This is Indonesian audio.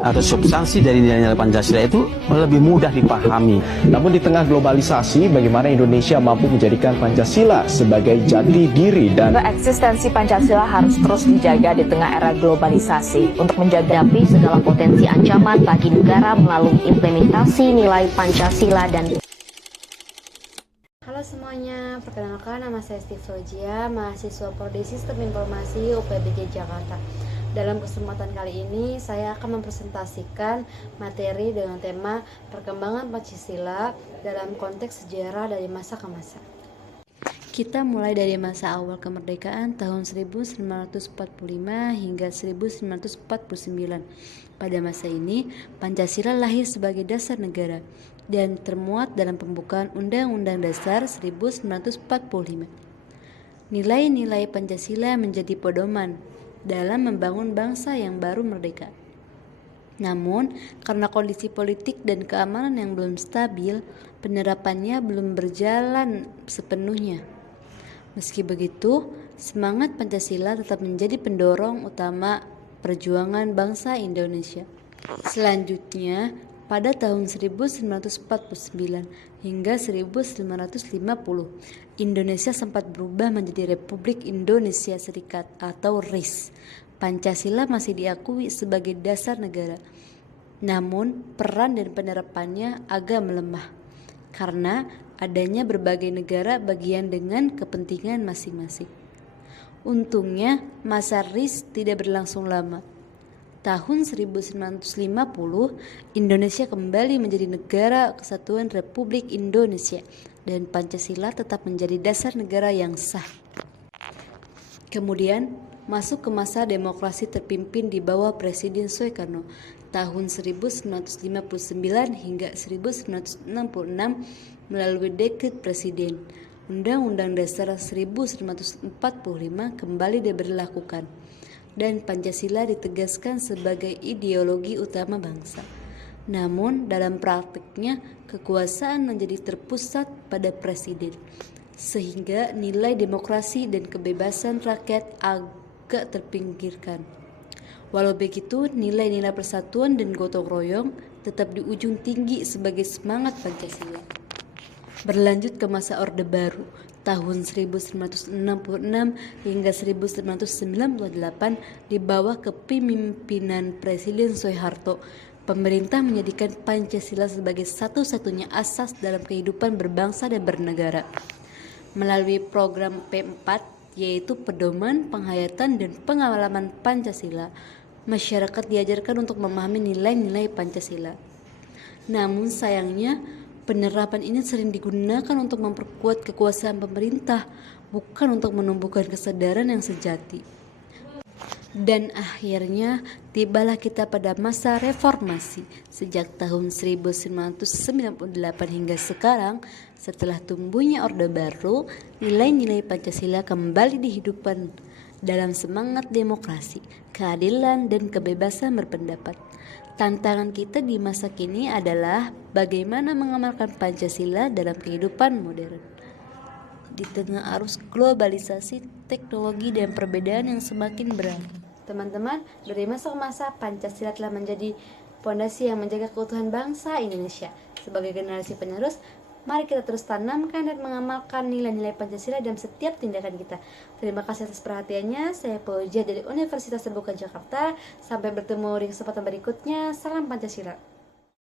atau substansi dari nilai-nilai Pancasila itu lebih mudah dipahami. Namun di tengah globalisasi, bagaimana Indonesia mampu menjadikan Pancasila sebagai jati diri dan eksistensi Pancasila harus terus dijaga di tengah era globalisasi untuk menghadapi segala potensi ancaman bagi negara melalui implementasi nilai Pancasila dan Halo semuanya, perkenalkan nama saya Steve Sojia, mahasiswa Prodi Sistem Informasi UPBJ Jakarta. Dalam kesempatan kali ini, saya akan mempresentasikan materi dengan tema perkembangan Pancasila dalam konteks sejarah dari masa ke masa. Kita mulai dari masa awal kemerdekaan tahun 1945 hingga 1949. Pada masa ini, Pancasila lahir sebagai dasar negara dan termuat dalam pembukaan Undang-Undang Dasar 1945. Nilai-nilai Pancasila menjadi pedoman dalam membangun bangsa yang baru merdeka. Namun, karena kondisi politik dan keamanan yang belum stabil, penerapannya belum berjalan sepenuhnya. Meski begitu, semangat Pancasila tetap menjadi pendorong utama perjuangan bangsa Indonesia. Selanjutnya, pada tahun 1949 hingga 1950, Indonesia sempat berubah menjadi Republik Indonesia Serikat atau RIS. Pancasila masih diakui sebagai dasar negara. Namun, peran dan penerapannya agak melemah karena adanya berbagai negara bagian dengan kepentingan masing-masing. Untungnya, masa RIS tidak berlangsung lama. Tahun 1950, Indonesia kembali menjadi negara kesatuan Republik Indonesia dan Pancasila tetap menjadi dasar negara yang sah. Kemudian, masuk ke masa demokrasi terpimpin di bawah Presiden Soekarno tahun 1959 hingga 1966 melalui Dekret Presiden. Undang-Undang Dasar 1945 kembali diberlakukan dan Pancasila ditegaskan sebagai ideologi utama bangsa. Namun dalam praktiknya kekuasaan menjadi terpusat pada presiden, sehingga nilai demokrasi dan kebebasan rakyat agak terpinggirkan. Walau begitu, nilai-nilai persatuan dan gotong royong tetap di ujung tinggi sebagai semangat Pancasila. Berlanjut ke masa Orde Baru tahun 1966 hingga 1998 di bawah kepemimpinan Presiden Soeharto, pemerintah menjadikan Pancasila sebagai satu-satunya asas dalam kehidupan berbangsa dan bernegara. Melalui program P4 yaitu Pedoman Penghayatan dan Pengalaman Pancasila, masyarakat diajarkan untuk memahami nilai-nilai Pancasila. Namun sayangnya, penerapan ini sering digunakan untuk memperkuat kekuasaan pemerintah, bukan untuk menumbuhkan kesadaran yang sejati. Dan akhirnya tibalah kita pada masa reformasi sejak tahun 1998 hingga sekarang. Setelah tumbuhnya Orde Baru, nilai-nilai Pancasila kembali dihidupkan dalam semangat demokrasi, keadilan, dan kebebasan berpendapat. Tantangan kita di masa kini adalah bagaimana mengamalkan Pancasila dalam kehidupan modern. Di tengah arus globalisasi, teknologi, dan perbedaan yang semakin beragam. Teman-teman, dari masa ke masa, Pancasila telah menjadi fondasi yang menjaga keutuhan bangsa Indonesia. Sebagai generasi penerus, mari kita terus tanamkan dan mengamalkan nilai-nilai Pancasila dalam setiap tindakan kita. Terima kasih atas perhatiannya. Saya Fauzia dari Universitas Terbuka Jakarta. Sampai bertemu di kesempatan berikutnya. Salam Pancasila.